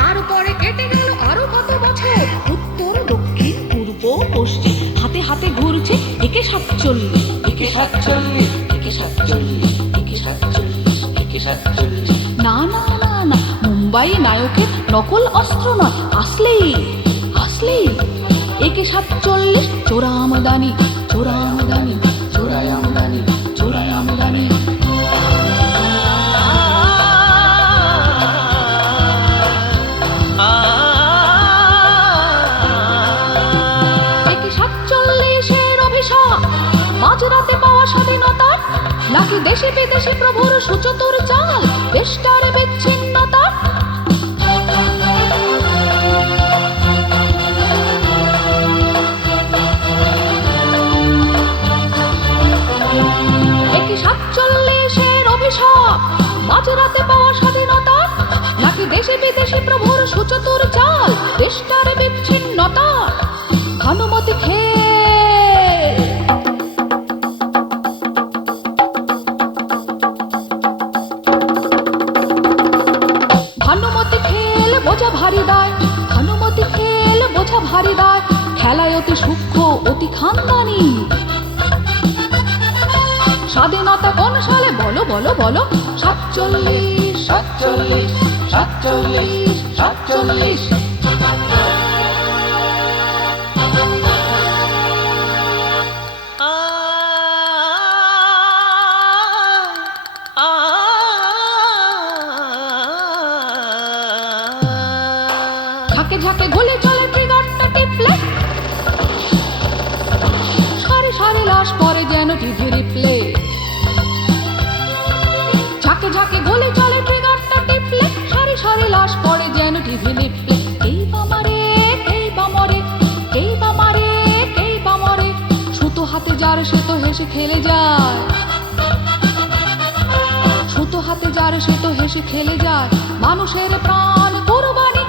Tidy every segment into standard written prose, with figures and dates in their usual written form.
তারপরে কেটে গেল আরো কত বছর, উত্তর দক্ষিণ পূর্ব পশ্চিম হাতে হাতে ঘুরছে একে 47, একে 47, একে 47, একে 47, একে 47। না না না না, মুম্বাই নায়কের নকল অস্ত্র নয়, আসলেই আসলেই একে 47, চোরা আমদানি, চোরা আমদানি, চোরা আমদানি, চোরা আমদানি। একে 47-এর অভিশাপ, মাঝরাতে পাওয়া স্বাধীনতার, নাকি দেশে বিদেশে প্রভুর সুচতুর চাল, দেশটার বিচ্ছিন্নতা। একে 47-এর অভিশাপ, মাঝরাতে পাওয়া স্বাধীনতা, নাকি দেশে বিদেশে প্রভুর সুচতুর চাল, দেশটার বিচ্ছিন্নতা। ভানুমতি খেল, ভানুমতি খেল বোঝা ভারী দায়, ভানুমতি খেল বোঝা ভারী দায়, খেলায় অতি সূক্ষ্ম অতি খানদানি। স্বাধীনতা কোন সালে বলো বলো বলো, 47, 47, 47, 47। ঝাঁকে ঝাঁকে গুলি চলে ট্রিগারটা টিপলে, সারি সারি লাশ পরে যেন টিভি রিপ্লে। ঝাঁকে ঝাঁকে গুলি চলে ট্রিগারটা টিপলে, সারি সারি লাশ পরে যেন টিভি রিপ্লে। কেই বা মারে, কেই বা মরে, কেই বা মারে, কেই বা মরে, সুতো হাতে যার সে তো হেসে খেলে যায়, সুতো হাতে যার সে তো হেসে খেলে যায়। মানুষের প্রাণ কোরবানি,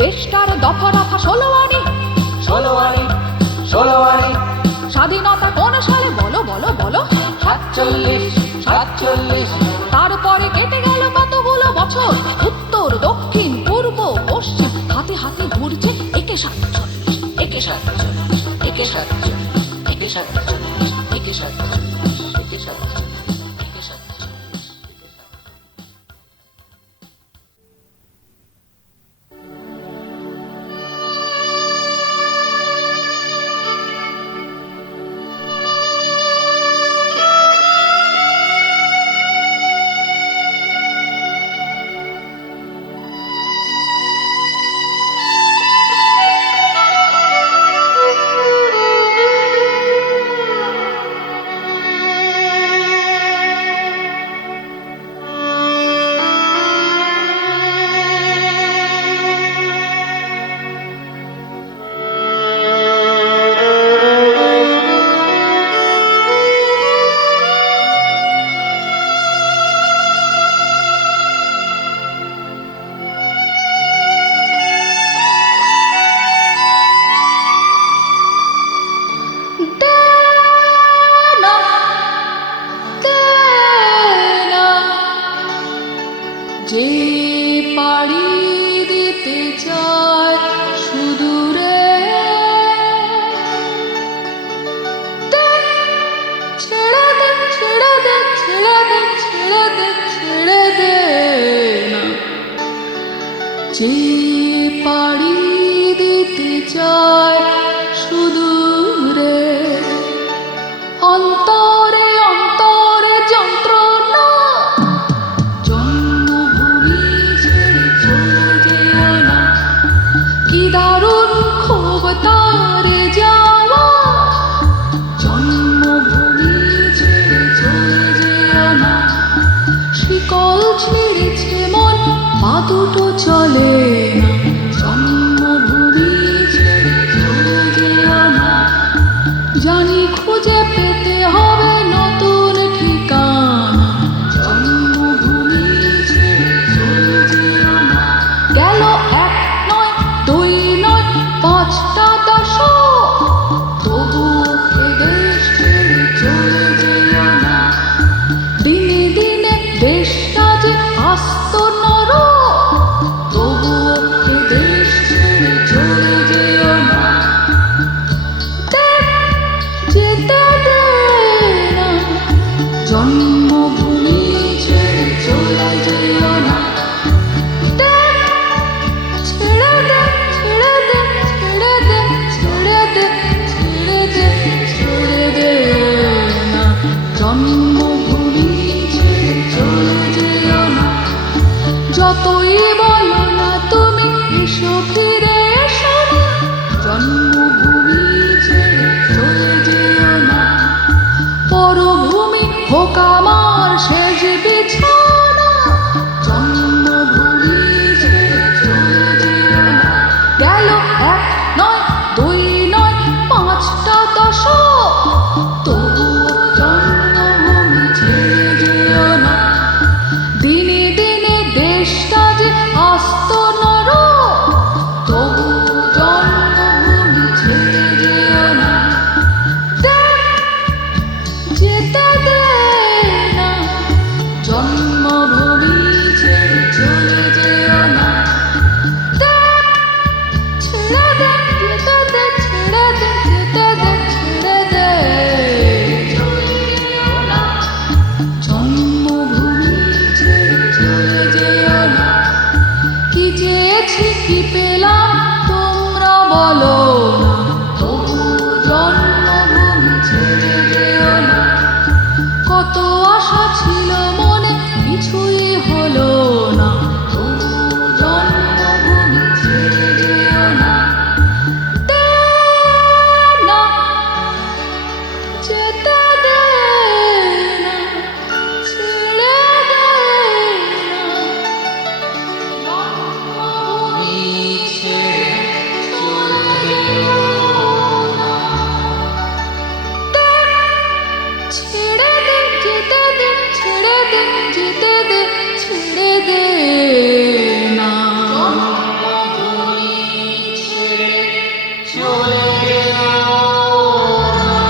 দেশটার দফা রফা 16 আনি, 16 আনি, 16 আনি। স্বাধীনতা কোন সালে বলো বলো বলো, 47, 47। তারপরে কেটে গেল কতগুলো বছর, উত্তর দক্ষিণ পূর্ব পশ্চিম হাতে হাতে ঘুরছে একে 47, একে 47, একে 47, একে 47, একে 47, একে 47, একে 47। যে পাড়ি দিতে চায় সুদূরে, ছেড়ে দে ছেড়ে দে ছেড়ে দে ছেড়ে দে ছেড়ে দে না, যে পাড়ি দিতে চায় সুদূরে, অন্তরে অন্তরে যন্ত্রণা, জন্মভূমি ছেড়ে চলে যেও না, কি দারুণ খুব তারে যাওয়া, জন্মভূমি ছেড়ে চলে যেও না, শিকল ছিঁড়েছে মন পা দুটো চলে না, জন্মভূমি ছেড়ে চলে যেও না, জানি খুঁজে পেতে হবে নতুন ঠিকানা, জন্মভূমি ছেড়ে চলে যেও না। গেল 1 নয় 2 নয় 5টা দশক, তবু এ দেশ ছেড়ে চলে যেও না, দিনে দিনে দেশটা যে আস্ত নরক, জন্মভূমি ছেড়ে চলে যেও না, যতই বলো না তুমি এসো ফিরে এসো না, জন্মভূমি ছেড়ে চলে যেও না, পরভূমি হোক আমার শেষ বিছানা, জন্মভূমি ছেড়ে চলে যেও না। গেল এক নয় দুই নয় পাঁচটা দশক, তবুও জন্মভূমি ছেড়ে যেও না, দিনে দিনে দেশটা যে আস্ত নরক, তবুও জন্মভূমি ছেড়ে যেও না। যেতে দে না, জন্মভূমি ছেড়ে চলে যেও না, ছেড়ে দে, যেতে দে, ছেড়ে দে, যেতে দে, ছেড়ে দে, চলে যেও না, জন্মভূমি ছেড়ে চলে যেও না। কি চেয়েছি কি পেলাম তোমরা বলো না, তবু জন্মভূমি ছেড়ে যেও না। কত আশা ছিল মনে কিছুই হলো না, তবু জন্মভূমি ছেড়ে যেও না। দে না, যেতে দে না, ছেড়ে দে না, ভূমি ছেড়ে চলে যেও না। ছেড়ে দে, যেতে দে, ছেড়ে দে, যেতে দে, ছেড়ে দে না। জন্মভূমি ছেড়ে চলে যেও না।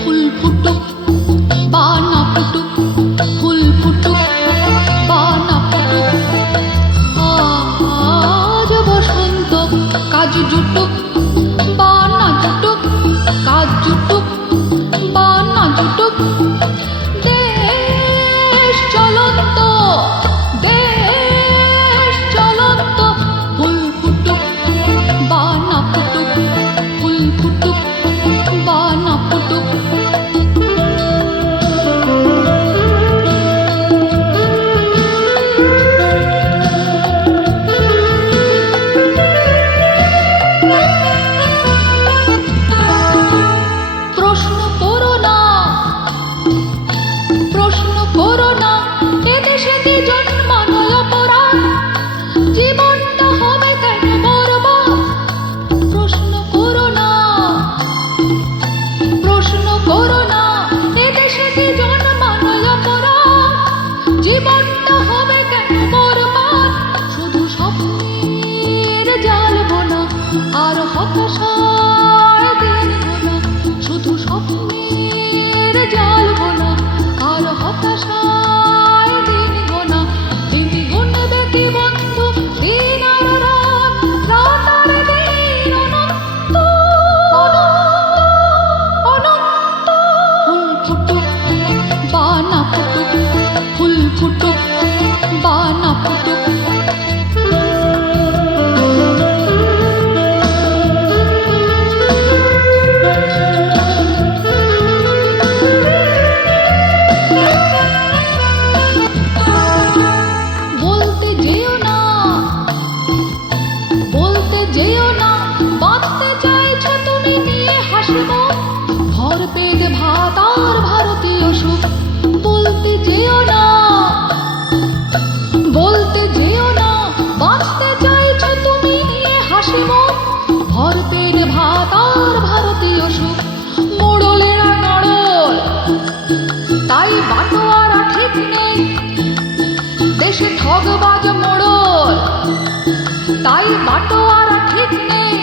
ফুল ফুটুক বা না ফুটুক, ফুল ফুটুক বা না ফুটুক, আজ বসন্ত কাজ জুটুক বা না জুটুক, কাজ জুটুক বা না জুটুক, দেশ চলন্ত, দেশ চলন্ত, ফুল ফুটুক বা না ফুটুক, ফুল ফুটুক বা না ফুটুক। প্রশ্ন করো না, প্রশ্ন করো না, এদেশে কি জন্মানো অপরাধ, জীবনটা হবে কেন বরবাদ, প্রশ্ন করো না, প্রশ্ন করো না, এদেশে কি জন্মানো অপরাধ, জীবনটা হবে কেন বরবাদ, শুধু স্বপ্নের জাল বোনা আর হতাশায় দিন গোনা, শুধু স্বপ্নের জাল বোনা আর হতাশায় দিন গোনা, দিন গুনবে কি বন্ধু দিন আর রাত, রাত আর দিন অনন্ত, অনন্ত, ফুল ফুটুক বা না ফুটুক, ফুল ফুটুক বা না ফুটুক। বলতে যেও না, বলতে যেও না, বাঁচতে চাইছো তুমি নিয়ে হাসিব, ভরপেট ভাত আর ভারতীয় সুখ, বলতে যেও না, বলতে যেও না, বাঁচতে চাইছো তুমি নিয়ে হাসিব, ভরপেট ভাত আর ভারতীয় সুখ, মোড়লেরা নড়ল তাই বাটোয়ারা ঠিক নেই, দেশে ঠগবাজ মোড়ল তাই বাটোয়ারা ঠিক নেই,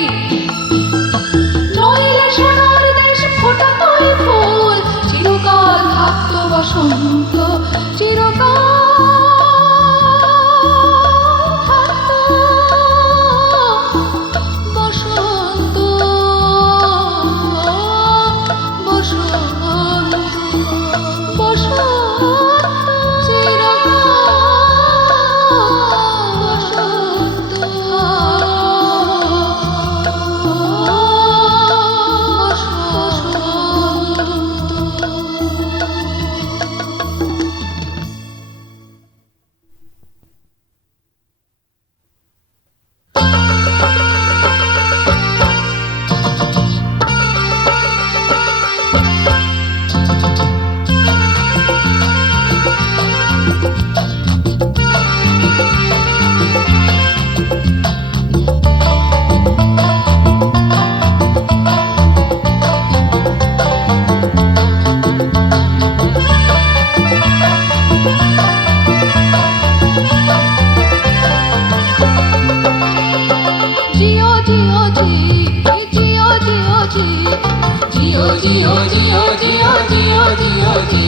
জিও জিও জিও জিও জিও জিও জি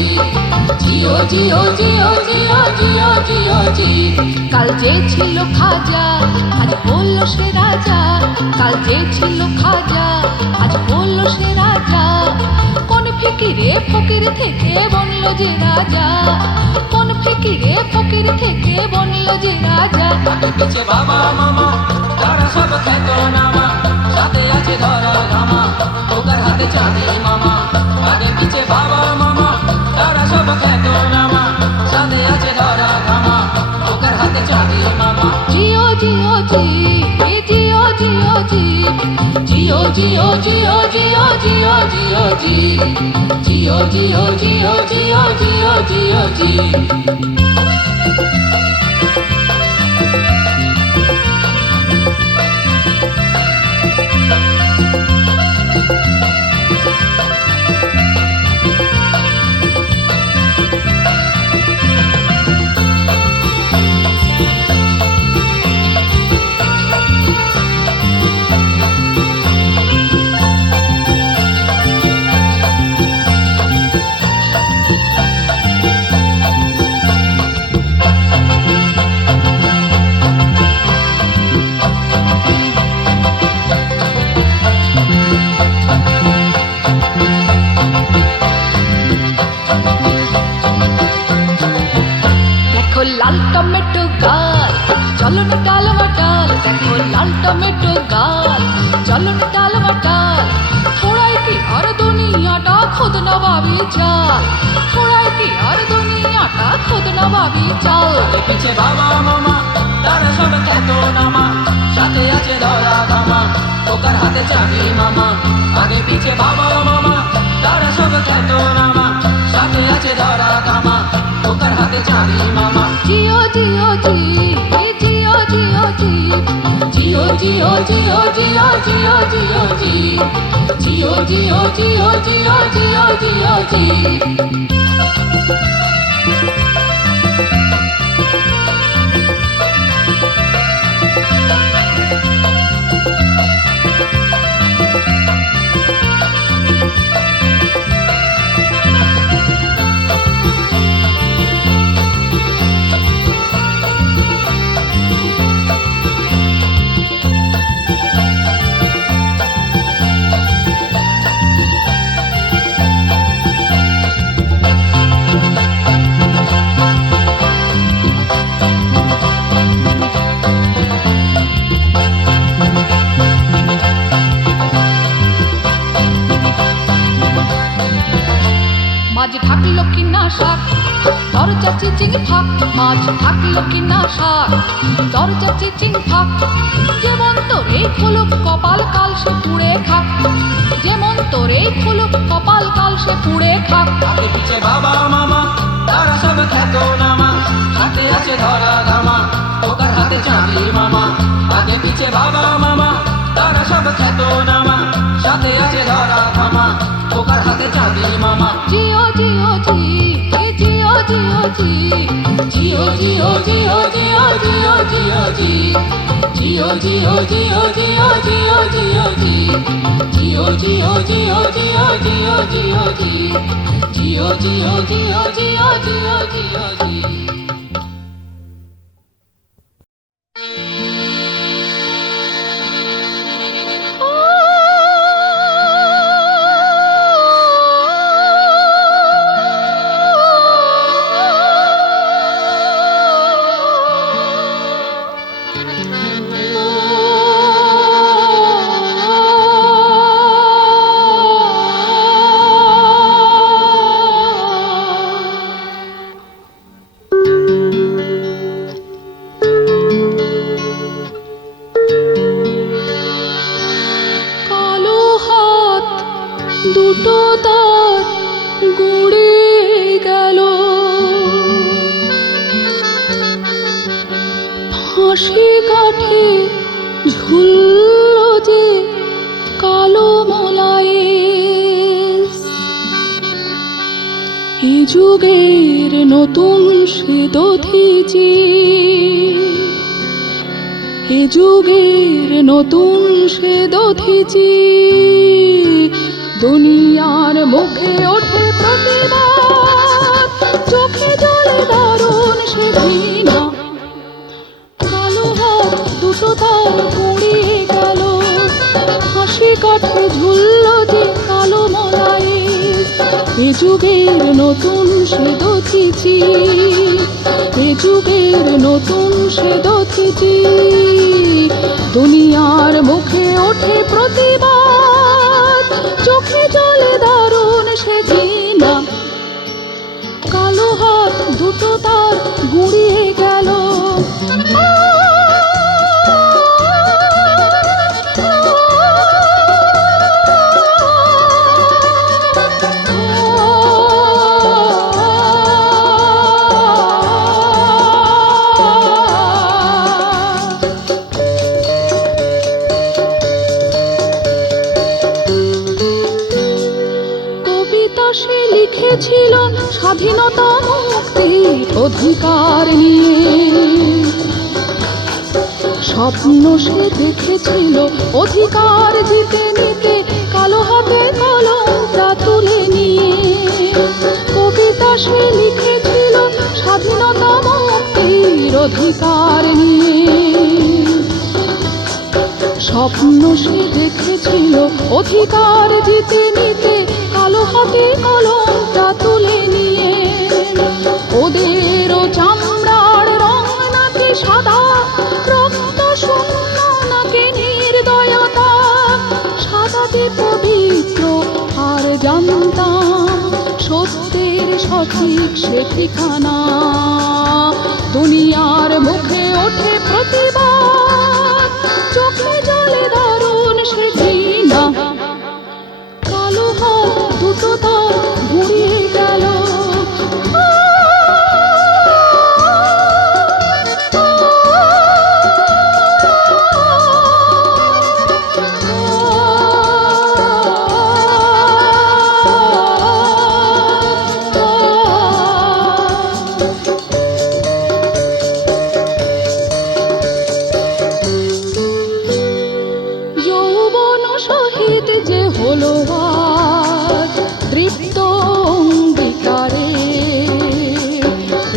জিও জিও জিও জিও জিও জিও জি কাল যে ছিল খাজা আজ বলল সে রাজা, কাল যে ছিল খাজা আজ বলল সে রাজা। কোন ফিকিরে ফকির থেকে বনল যে রাজা, কোন ফিকিরে ফকির থেকে বনল যে রাজা। আগে পিছে বাবা মামা তারা সব খ্যাত নামা, সাথে আছে ধরা ধামা ওকার হাতে চাঁদি মামা। আগে পিছে বাবা মামা তারা সব খ্যাত নামা, সাথে আছে ধরা ধামা ওকার হাতে চাঁদি মামা। জিও জিও জি জিও জিও জি জিও জিও জিও জিও জিও জিও জি জিও জিও জিও জিও জিও জিও জি। দেখো লাল টমেটো গাল চলো না ডাল বাটাল, দেখো লাল টমেটো গাল চলো না ডাল বাটাল। থোড়াই কি আর দুনিয়াটা খুদ নবাবি চাল, থোড়াই কি আর দুনিয়াটা খুদ নবাবি চাল। আগে পিছে বাবা মামা তারা সব খ্যাত নামা, সাথে আছে ধরা ধামা ওকার হাতে চাঁদি মামা। আগে পিছে বাবা মামা তারা সব খ্যাত নামা, সাথে আছে ধরা ধামা ওকার হাতে চাঁদি মামা। জিও জিও জি জিও জিও জি জিও জিও জিও জিও জিও জিও জি জিও জিও জিও জিও জিও জিও জি। মাঝ থাকলো কি না শাক দরজা চিচিং ফাঁক, মাঝ থাকলো কি না শাক দরজা চিচিং ফাঁক। যেমন তোরে খুলুক কপাল কাল সে পুড়ে খাক, যেমন তোরে খুলুক কপাল কাল সে পুড়ে খাক। আগে পিছে বাবা মামা তারা সব খ্যাত নামা, হাতে আছে ধরা ধামা ওকার হাতে চাঁদি মামা। আগে পিছে বাবা মামা তারা সব খ্যাত নামা, সাথে আছে ধরা ধামা ওকার হাতে চাঁদি মামা। জিও জিও জি জিও জিও জি জিও জিও জিও জিও জিও জিও জি জিও জিও জিও জিও জিও জিও জি জিও জিও জিও জিও জিও জিও জি জিও জিও জিও জিও জিও জিও জি। দুটো তার গুড়ে গেল, ফাঁসি কাঠে ঝুলল যে কালো মলায়ে। এ যুগের নতুন সে দধিচি, এ যুগের নতুন সে দধিচি, দুনিয়ার মুখে ওঠে প্রতিবাদ, চোখে জলে দারুণ সে ঘৃণা। কালো হাত দুটো তার গুঁড়িয়ে গেল, হাসি কাঠে ঝুলল যে কালো মলায়ে। এ যুগের নতুন সে দধিচি, এ যুগের নতুন সে দধিচি। দুনিয়ার মুখে ওঠে প্রতিবাদ, চোখে জলে দারুণ সে ঘৃণা। কালো হাত দুটো তার গুঁড়িয়ে গেল। কবিতা সে লিখেছিল স্বাধীনতা মুক্তির অধিকার নিয়ে। স্বপ্ন সে দেখেছিল অধিকার জিতে নিতে, কালো হাতে কলমটা তুলে নিয়ে। কবিতা সে লিখেছিল স্বাধীনতা মুক্তির অধিকার নিয়ে। স্বপ্ন সে দেখেছিল অধিকার জিতে নিতে, কালো হাতে কলমটা তুলে নিয়ে। ওদেরও চামড়ার রং নাকি সাদা, রক্ত শূন্য নাকি নির্দয়তা। সাদা যে পবিত্র আর জানতাম সত্যের সঠিক সে ঠিকানা। দুনিয়ার মুখে ওঠে প্রতিবাদ, চোখে জলে দারুণ সে ঘৃণা। কালো হাত দুটো তার গুঁড়িয়ে গেল। যৌবন শহীদ যে হলো আজ তৃপ্ত অঙ্গীকারে।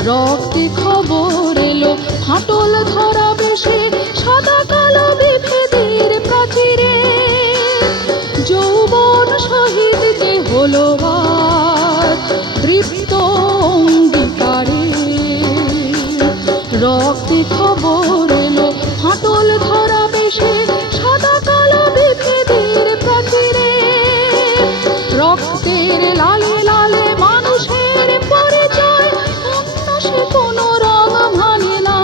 রক্তে খবর এলো ফাটল ধরা বেশে, সাদা কালো বিভেদের প্রাচীরে। যৌবন শহীদ যে হলো আজ তৃপ্ত অঙ্গীকারে। রক্তে খবর এলো ফাটল ধরা বেশে, সাদা কালো বিভেদের প্রাচীরে। রক্তের লালে লালে মানুষের পরিচয়, অন্য সে কোনো রং মানে না।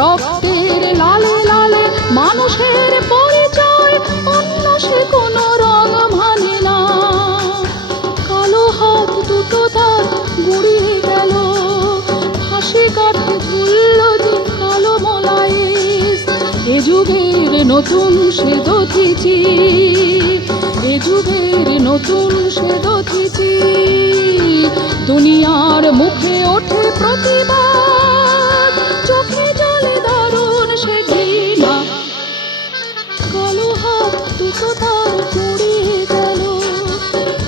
রক্তের লালে লালে মানুষের পরিচয়, অন্য সে কোনো রং মানে না। কালো হাত দুটো তার গুঁড়িয়ে গেল, হাসি কাঠে ঝুলল যে কালো মলায়ে। এ যুগের নতুন সে দধিচি, এ যুগের নতুন সে দধিচি। দুনিয়ার মুখে ওঠে প্রতিবাদ, চোখে জলে দারুণ সে ঘৃণা। কালো হাত দুটো তার গুঁড়িয়ে গেল,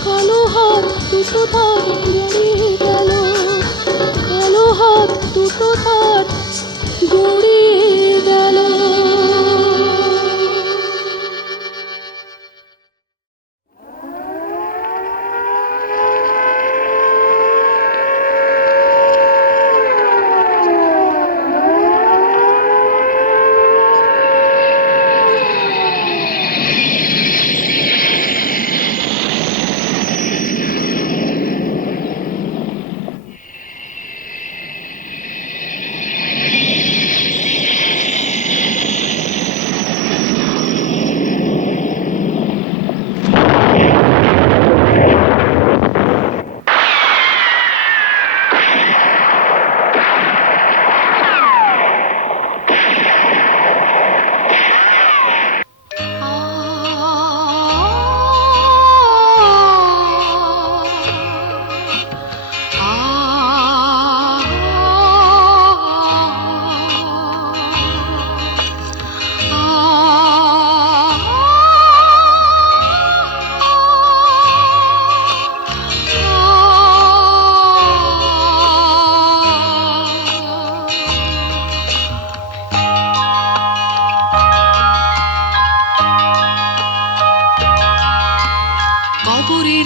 কালো হাত দুটো তার গুঁড়িয়ে গেল, কালো হাত দুটো তার গুঁড়িয়ে গেল।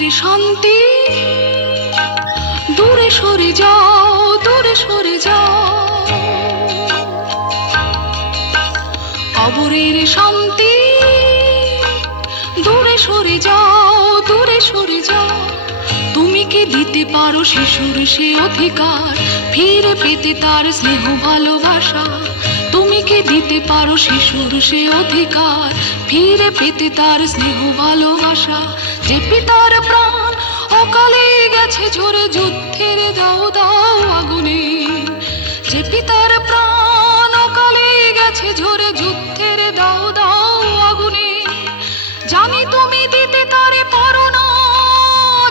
কবরের শান্তি দূরে সরে যাও, দূরে সরে যাও। কবরের শান্তি দূরে সরে যাও, দূরে সরে যাও। তুমি কি দিতে পারো শিশুর সে অধিকার, ফিরে পেতে তার স্নেহ ভালোবাসা? তুমি কি দিতে পারো শিশুর সে অধিকার, ফিরে পেতে তার স্নেহ ভালোবাসা? যে পিতার প্রাণ অকালে গেছে ঝরে যুদ্ধের দাও দাও আগুনে, যে পিতার প্রাণ অকালে গেছে ঝরে যুদ্ধের দাও দাও আগুনে। জানি তুমি দিতে তারে পারো না,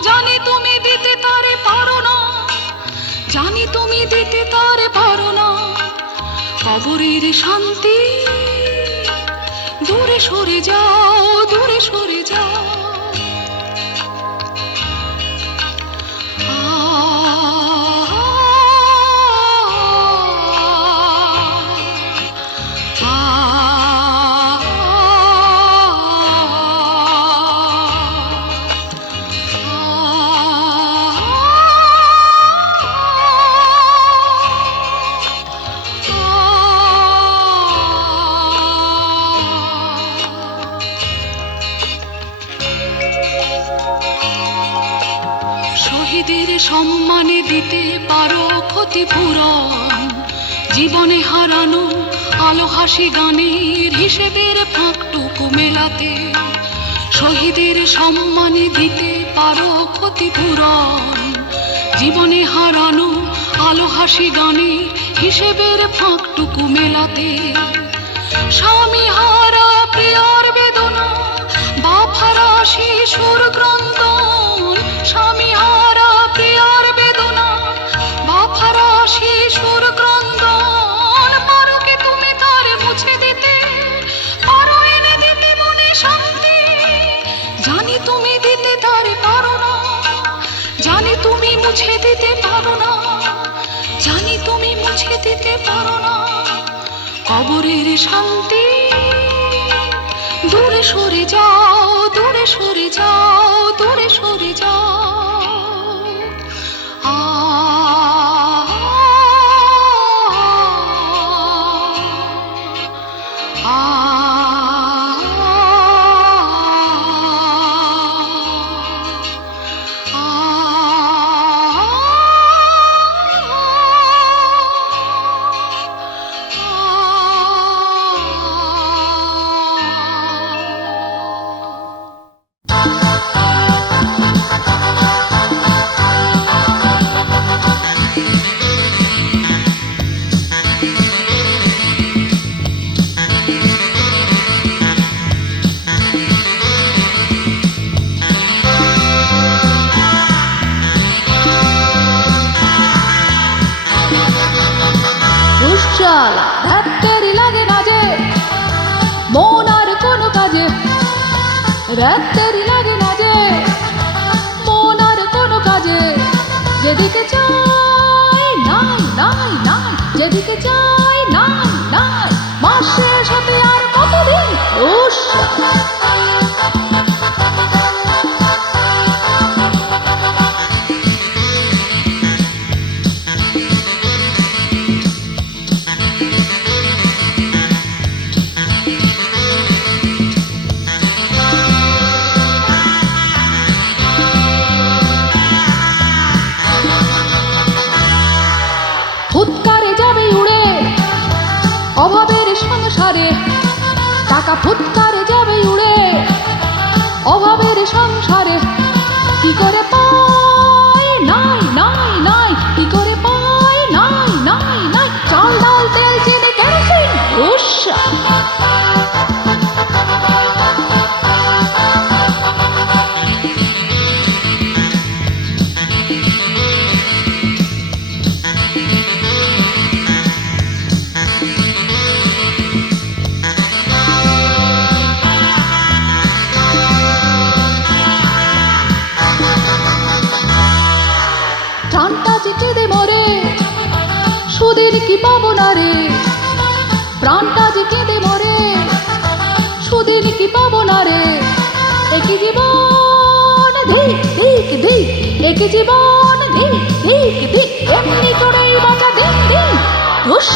জানি তুমি দিতে তারে পারো না, জানি তুমি দিতে তারে পারো না। কবরের শান্তি দূরে সরে যাও, দূরে সরে যাও। শহীদের সম্মানে দিতে পারো ক্ষতিপূরণ, জীবনে হারানো আলো হাসি গানের হিসেবের ফাঁকটুকু মেলাতে। শহীদের সম্মানে দিতে পারো ক্ষতিপূরণ, জীবনে হারানো আলো হাসি গানের হিসেবের ফাঁকটুকু মেলাতে। স্বামী হারা প্রিয়র বেদনা, বাপ হারা শিশুর ক্রন্দন। স্বামী হারা প্রিয়র বেদনা, বাপ হারা শিশুর ক্রন্দন। পারো কি তুমি তার মুছে দিতে, পারো এনে দিতে মনে শান্তি? জানি তুমি দিতে তারে পারো না, জানি তুমি মুছে দিতে পারো না, জানি তুমি মুছে দিতে পারো না। কবরের শান্তি দূরে সরে যাও, দূরে সরে যাও, দূরে সরে যাও। ধ্যাত্তেরি লাগে না যে মন আর কোনো কাজে, ধ্যাত্তেরি লাগে না যে মন আর কোনো কাজে। যেদিকে চাই নাই নাই নাই, যেদিকে চাই নাই নাই। মাসের সাথে আর কতদিন ফুৎকারে যাবে উড়ে অভাবের সংসারে, টাকা ফুৎকারে যাবে উড়ে অভাবের সংসারে। কি করে পাই নাই নাই নাই, কি করে পাই নাই নাই নাই। চাল ডাল তেল চিনি কেরোসিন উস্সা। প্রাণটা যে কেঁদে মরে সুদিন কি পাবো না রে, প্রাণটা যে কেঁদে মরে সুদিন কি পাবো না রে। একই জীবন ধীর কি জীবন দিন দিক দিক এমনি করেই বাঁচা দিন দিন ধুস।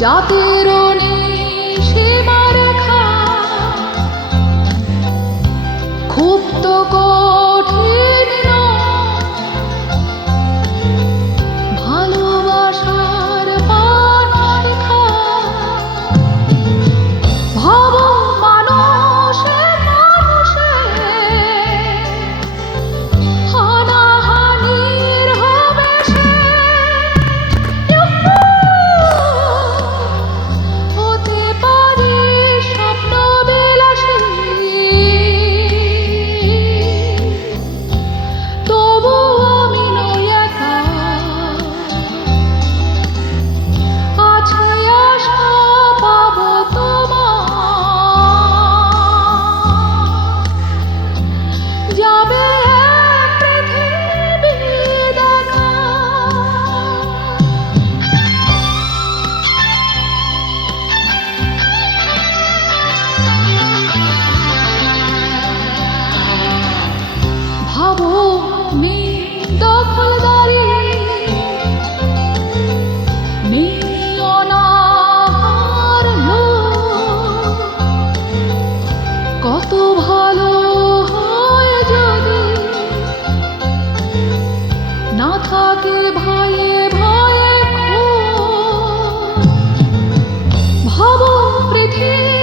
জাতের সীমারেখা খুব তো কঠিন ভালোবাসার পানশিখা ভাব মানুষে মানুষে হানাহানির হবে সে হতে পারে স্বপ্ন বিলাসী তবু আমি নই একা আছে আশা পাবো তোমার যাবে এক পৃথিবী দেখা ভাবো নেই দখলদারি নেই অনাহার লোক কত ভালো হয় যদি না থাকে ভয়ে ভয়ে ক্ষোভ ভাবো পৃথিবী